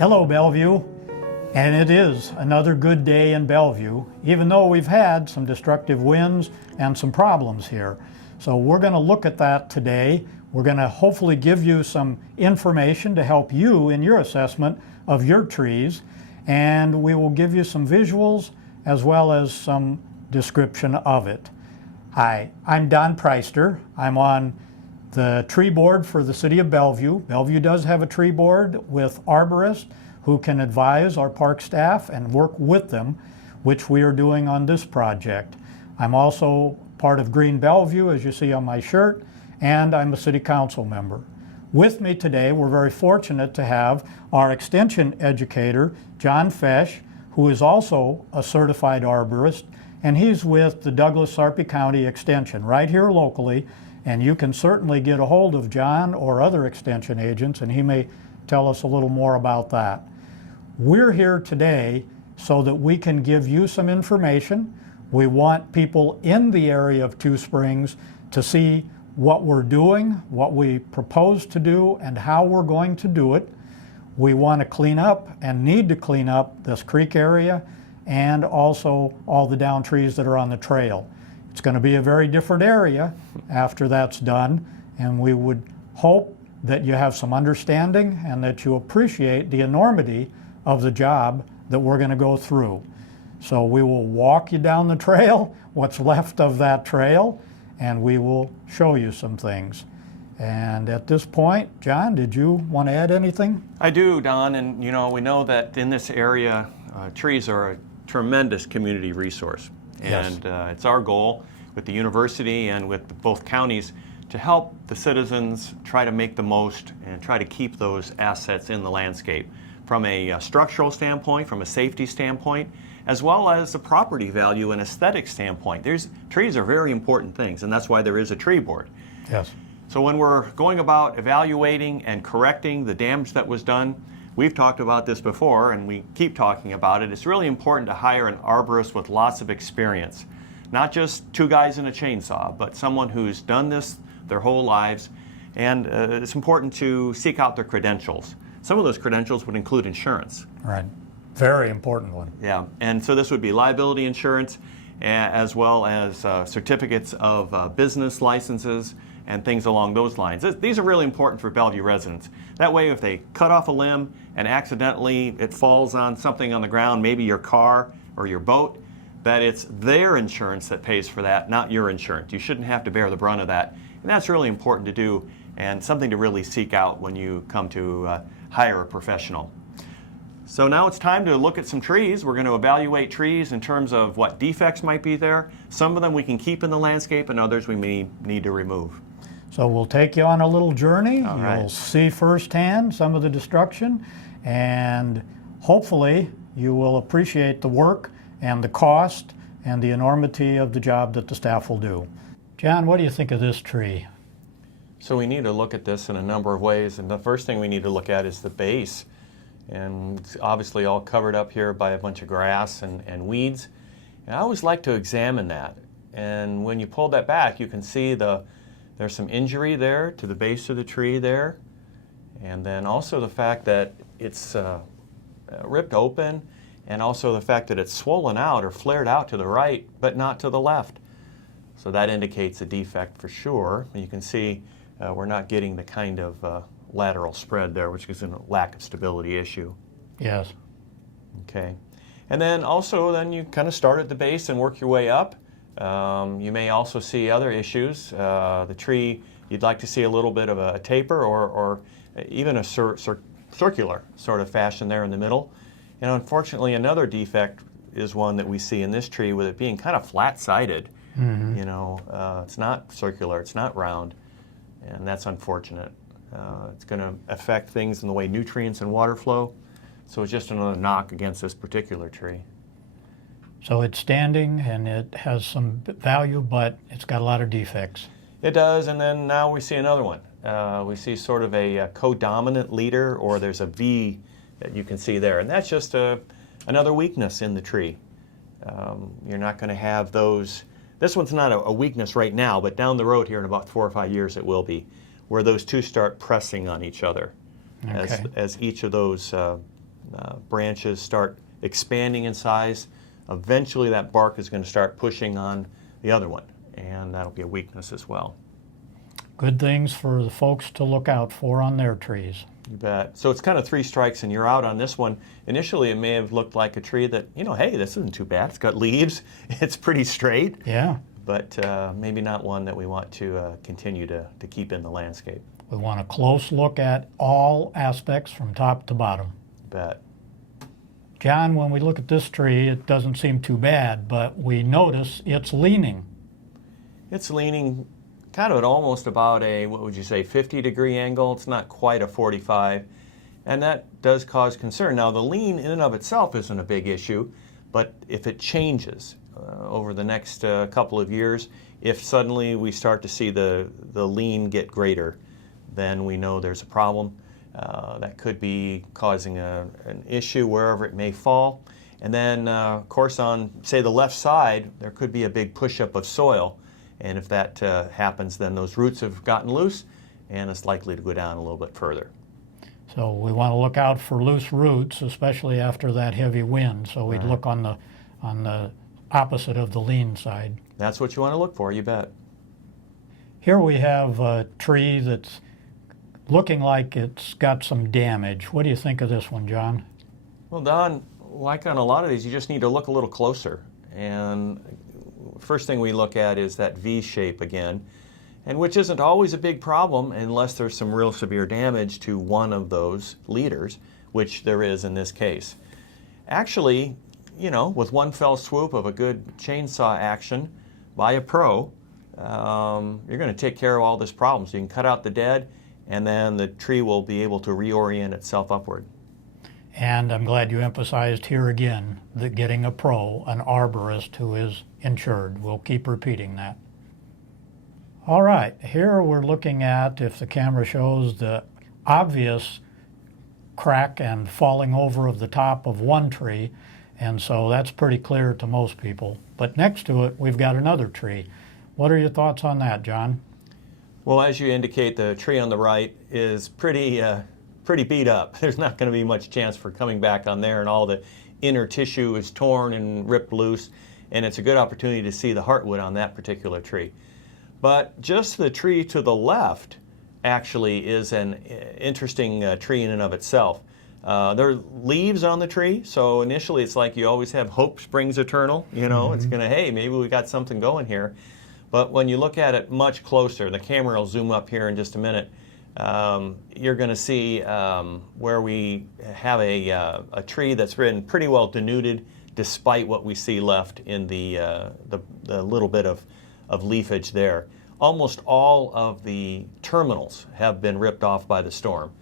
Hello, Bellevue, and it is another good day in Bellevue, even though we've had some destructive winds and some problems here. So we're going to look at that today. We're going to hopefully give you some information to help you in your assessment of your trees, and we will give you some visuals as well as some description of it. Hi, I'm Don Preister. I'm on the tree board for the city of Bellevue. Bellevue does have a tree board with arborists who can advise our park staff and work with them, which we are doing on this project. I'm also part of Green Bellevue, as you see on my shirt, and I'm a city council member. With me today, we're very fortunate to have our extension educator, John Fech, who is also a certified arborist, and he's with the Douglas-Sarpy County Extension right here locally. And you can certainly get a hold of John or other extension agents, and he may tell us a little more about that. We're here today so that we can give you some information. We want people in the area of Two Springs to see what we're doing, what we propose to do, and how we're going to do it. We want to clean up and need to clean up this creek area and also all the down trees that are on the trail. It's going to be a very different area after that's done, and we would hope that you have some understanding and that you appreciate the enormity of the job that we're going to go through. So we will walk you down the trail, what's left of that trail, and we will show you some things. And at this point, John, did you want to add anything? I do, Don, and we know that in this area, trees are a tremendous community resource. And it's our goal with the university and with both counties to help the citizens try to make the most and try to keep those assets in the landscape from a structural standpoint, from a safety standpoint, as well as a property value and aesthetic standpoint. Trees are very important things, and that's why there is a tree board. Yes. So when we're going about evaluating and correcting the damage that was done, we've talked about this before, and we keep talking about it. It's really important to hire an arborist with lots of experience. Not just two guys in a chainsaw, but someone who's done this their whole lives. And it's important to seek out their credentials. Some of those credentials would include insurance. Right. Very important one. Yeah. And so this would be liability insurance, as well as certificates of business licenses and things along those lines. These are really important for Bellevue residents. That way, if they cut off a limb and accidentally it falls on something on the ground, maybe your car or your boat, that it's their insurance that pays for that, not your insurance. You shouldn't have to bear the brunt of that. And that's really important to do and something to really seek out when you come to hire a professional. So now it's time to look at some trees. We're going to evaluate trees in terms of what defects might be there. Some of them we can keep in the landscape and others we may need to remove. So we'll take you on a little journey. All right. You'll see firsthand some of the destruction, and hopefully you will appreciate the work and the cost and the enormity of the job that the staff will do. John, what do you think of this tree? So we need to look at this in a number of ways, and the first thing we need to look at is the base. And it's obviously all covered up here by a bunch of grass and weeds. And I always like to examine that. And when you pull that back, you can see there's some injury there to the base of the tree there. And then also the fact that it's ripped open, and also the fact that it's swollen out or flared out to the right, but not to the left. So that indicates a defect for sure. You can see we're not getting the kind of lateral spread there, which is a lack of stability issue. Yes. Okay. And then also you kind of start at the base and work your way up. You may also see other issues. The tree, you'd like to see a little bit of a taper or even a circular sort of fashion there in the middle. And unfortunately, another defect is one that we see in this tree with it being kind of flat-sided. Mm-hmm. It's not circular, it's not round, and that's unfortunate. It's going to affect things in the way nutrients and water flow. So it's just another knock against this particular tree. So it's standing and it has some value, but it's got a lot of defects. It does, and then now we see another one. We see sort of a codominant leader, or there's a V that you can see there, and that's just another weakness in the tree. You're not going to have those. This one's not a weakness right now, but down the road here in about 4 or 5 years it will be, where those two start pressing on each other. Okay. As each of those branches start expanding in size, eventually that bark is going to start pushing on the other one, and that'll be a weakness as well. Good things for the folks to look out for on their trees. You bet. So it's kind of 3 strikes and you're out on this one. Initially, it may have looked like a tree that, hey, this isn't too bad. It's got leaves. It's pretty straight. Yeah. But maybe not one that we want to continue to keep in the landscape. We want a close look at all aspects from top to bottom. You bet. John, when we look at this tree, it doesn't seem too bad, but we notice it's leaning. It's leaning kind of at almost about a, what would you say, 50-degree angle. It's not quite a 45, and that does cause concern. Now, the lean in and of itself isn't a big issue, but if it changes over the next couple of years, if suddenly we start to see the lean get greater, then we know there's a problem. That could be causing an issue wherever it may fall. And then, of course, on, say, the left side, there could be a big push-up of soil. And if that happens, then those roots have gotten loose, and it's likely to go down a little bit further. So we want to look out for loose roots, especially after that heavy wind. So we'd look on the opposite of the lean side. That's what you want to look for, you bet. Here we have a tree that's looking like it's got some damage. What do you think of this one, John? Well, Don, like on a lot of these, you just need to look a little closer. And first thing we look at is that V shape again, and which isn't always a big problem unless there's some real severe damage to one of those leaders, which there is in this case. Actually, with one fell swoop of a good chainsaw action by a pro, you're going to take care of all this problem. So you can cut out the dead, and then the tree will be able to reorient itself upward. And I'm glad you emphasized here again that getting a pro, an arborist who is insured. We'll keep repeating that. All right, here we're looking at, if the camera shows, the obvious crack and falling over of the top of one tree, and so that's pretty clear to most people. But next to it, we've got another tree. What are your thoughts on that, John? Well, as you indicate, the tree on the right is pretty beat up. There's not going to be much chance for coming back on there, and all the inner tissue is torn and ripped loose, and it's a good opportunity to see the heartwood on that particular tree. But just the tree to the left actually is an interesting tree in and of itself. There are leaves on the tree, so initially it's like you always have hope springs eternal. It's going to, hey, maybe we got something going here. But when you look at it much closer, the camera will zoom up here in just a minute, you're going to see where we have a tree that's been pretty well denuded, despite what we see left in the little bit of leafage there. Almost all of the terminals have been ripped off by the storm.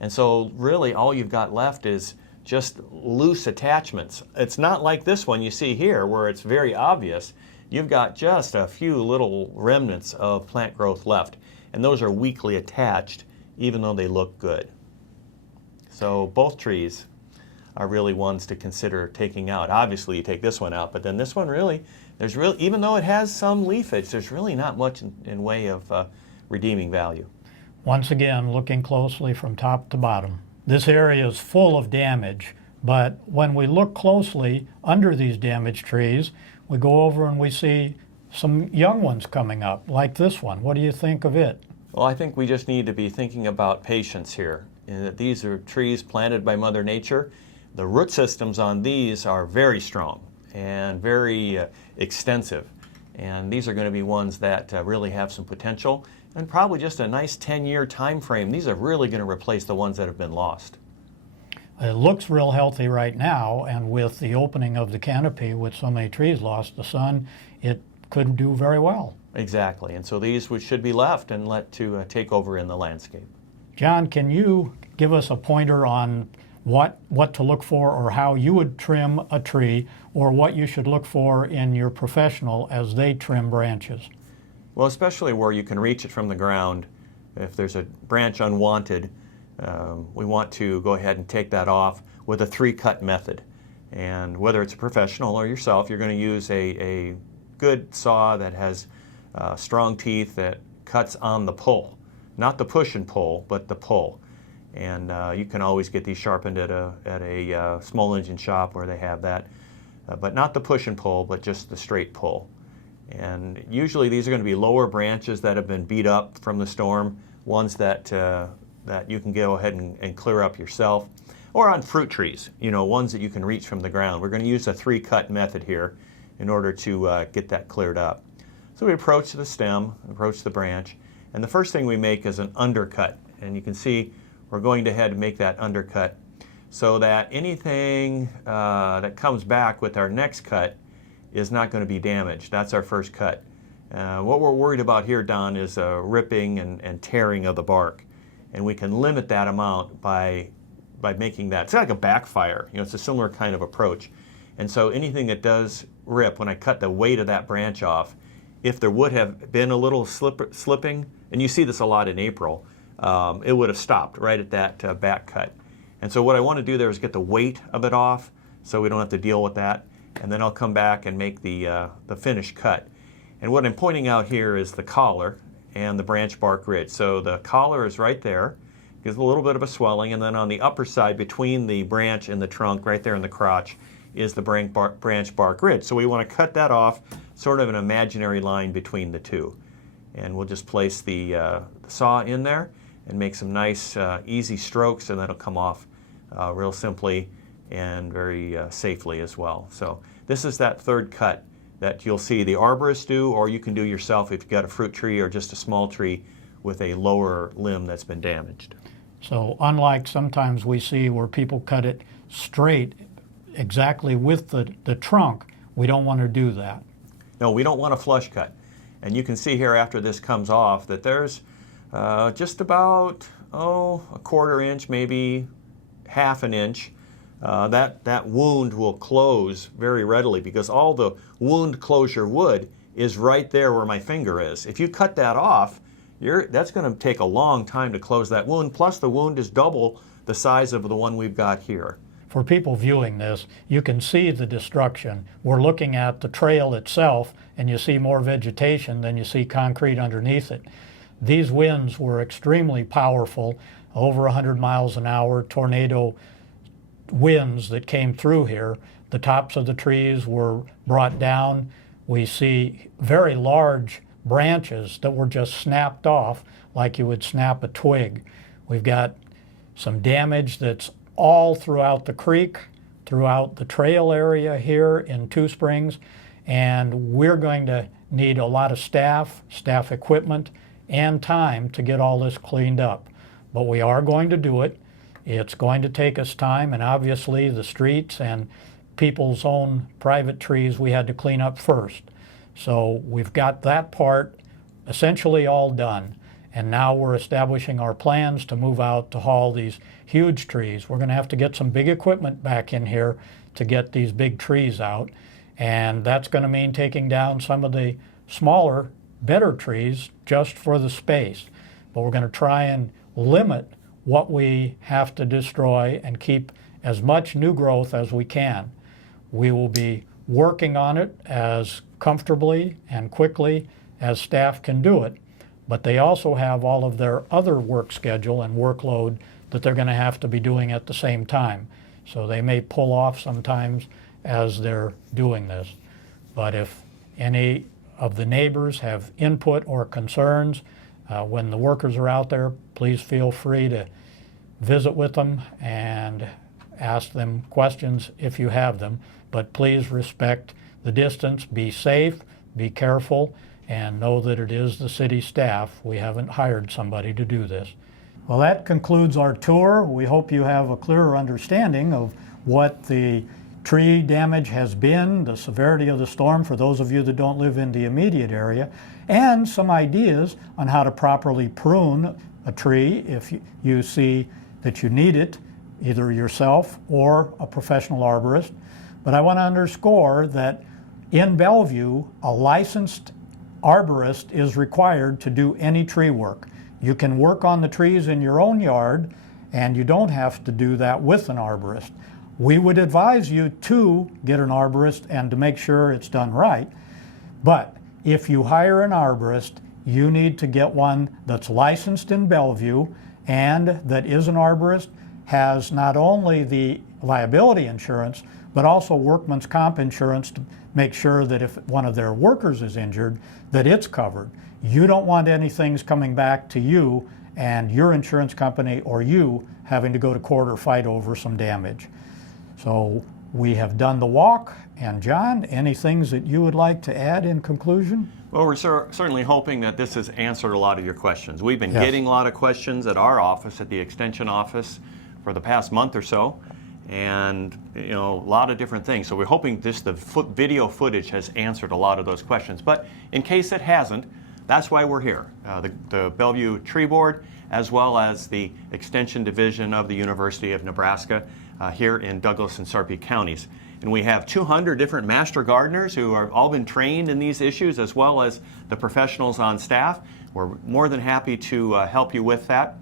And so really all you've got left is just loose attachments. It's not like this one you see here where it's very obvious. You've got just a few little remnants of plant growth left, and those are weakly attached, even though they look good. So both trees are really ones to consider taking out. Obviously you take this one out, but then this one really, even though it has some leafage, there's really not much in way of redeeming value. Once again, looking closely from top to bottom. This area is full of damage, but when we look closely under these damaged trees, we go over and we see some young ones coming up, like this one. What do you think of it? Well, I think we just need to be thinking about patience here, in that these are trees planted by Mother Nature. The root systems on these are very strong and very extensive, and these are going to be ones that really have some potential, and probably just a nice 10-year time frame. These are really going to replace the ones that have been lost. It looks real healthy right now, and with the opening of the canopy with so many trees lost to sun, it could do very well. Exactly, and so these should be left and let to take over in the landscape. John, can you give us a pointer on what to look for, or how you would trim a tree, or what you should look for in your professional as they trim branches? Well, especially where you can reach it from the ground. If there's a branch unwanted, we want to go ahead and take that off with a 3-cut method. And whether it's a professional or yourself, you're going to use a good saw that has strong teeth that cuts on the pull. Not the push and pull, but the pull. And you can always get these sharpened at a small engine shop where they have that, but not the push and pull, but just the straight pull. And usually these are going to be lower branches that have been beat up from the storm, ones that you can go ahead and clear up yourself, or on fruit trees, ones that you can reach from the ground. We're going to use a 3-cut method here in order to get that cleared up. So we approach the stem, approach the branch, and the first thing we make is an undercut. And you can see we're going ahead and make that undercut so that anything that comes back with our next cut is not going to be damaged. That's our first cut. What we're worried about here, Don, is ripping and tearing of the bark. And we can limit that amount by making that. It's like a backfire. It's a similar kind of approach. And so anything that does rip, when I cut the weight of that branch off, if there would have been a little slipping, and you see this a lot in April, it would have stopped right at that back cut. And so what I want to do there is get the weight of it off so we don't have to deal with that. And then I'll come back and make the finished cut. And what I'm pointing out here is the collar and the branch bark ridge. So the collar is right there, gives a little bit of a swelling, and then on the upper side between the branch and the trunk, right there in the crotch, is the branch bark ridge. So we want to cut that off, sort of an imaginary line between the two. And we'll just place the saw in there and make some nice easy strokes, and that'll come off real simply and very safely as well. So this is that third cut that you'll see the arborists do, or you can do yourself if you've got a fruit tree or just a small tree with a lower limb that's been damaged. So unlike sometimes we see where people cut it straight exactly with the trunk, we don't want to do that. No, we don't want a flush cut. And you can see here after this comes off that there's just about, a 1/4 inch, maybe 1/2 inch. That wound will close very readily because all the wound closure wood is right there where my finger is. If you cut that off, that's going to take a long time to close that wound, plus the wound is double the size of the one we've got here. For people viewing this, you can see the destruction. We're looking at the trail itself, and you see more vegetation than you see concrete underneath it. These winds were extremely powerful, over 100 miles an hour, tornado winds that came through here. The tops of the trees were brought down. We see very large branches that were just snapped off like you would snap a twig. We've got some damage that's all throughout the creek, throughout the trail area here in Two Springs, and we're going to need a lot of staff equipment, and time to get all this cleaned up. But we are going to do it. It's going to take us time, and obviously the streets and people's own private trees we had to clean up first. So we've got that part essentially all done. And now we're establishing our plans to move out to haul these huge trees. We're going to have to get some big equipment back in here to get these big trees out. And that's going to mean taking down some of the smaller, better trees just for the space. But we're going to try and limit what we have to destroy and keep as much new growth as we can. We will be working on it as comfortably and quickly as staff can do it. But they also have all of their other work schedule and workload that they're going to have to be doing at the same time. So they may pull off sometimes as they're doing this. But if any of the neighbors have input or concerns when the workers are out there, please feel free to visit with them and ask them questions if you have them. But please respect the distance, be safe, be careful, and know that it is the city staff. We haven't hired somebody to do this. Well, that concludes our tour. We hope you have a clearer understanding of what the tree damage has been, the severity of the storm for those of you that don't live in the immediate area, and some ideas on how to properly prune a tree if you see that you need it, either yourself or a professional arborist. But I want to underscore that in Bellevue, a licensed arborist is required to do any tree work. You can work on the trees in your own yard, and you don't have to do that with an arborist. We would advise you to get an arborist and to make sure it's done right. But if you hire an arborist, you need to get one that's licensed in Bellevue and that is an arborist has not only the liability insurance, but also workman's comp insurance to make sure that if one of their workers is injured, that it's covered. You don't want any things coming back to you and your insurance company or you having to go to court or fight over some damage. So we have done the walk. And John, any things that you would like to add in conclusion? Well, we're certainly hoping that this has answered a lot of your questions. We've been Yes. getting a lot of questions at our office, at the Extension office, for the past month or so, and a lot of different things. So we're hoping the video footage has answered a lot of those questions. But in case it hasn't, that's why we're here. The Bellevue Tree Board, as well as the Extension Division of the University of Nebraska here in Douglas and Sarpy counties. And we have 200 different master gardeners who are all been trained in these issues, as well as the professionals on staff. We're more than happy to help you with that.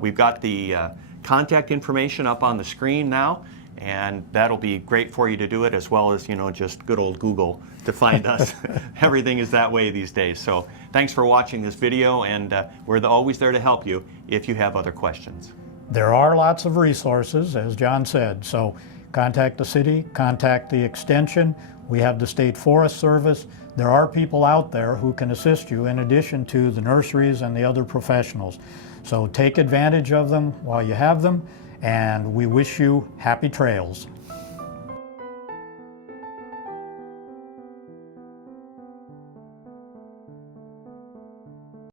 We've got the contact information up on the screen now, and that'll be great for you to do it, as well as just good old Google to find us. Everything is that way these days. So thanks for watching this video, and we're always there to help you if you have other questions. There are lots of resources, as John said, so contact the city, contact the extension. We have the State Forest Service. There are people out there who can assist you in addition to the nurseries and the other professionals. So take advantage of them while you have them, and we wish you happy trails.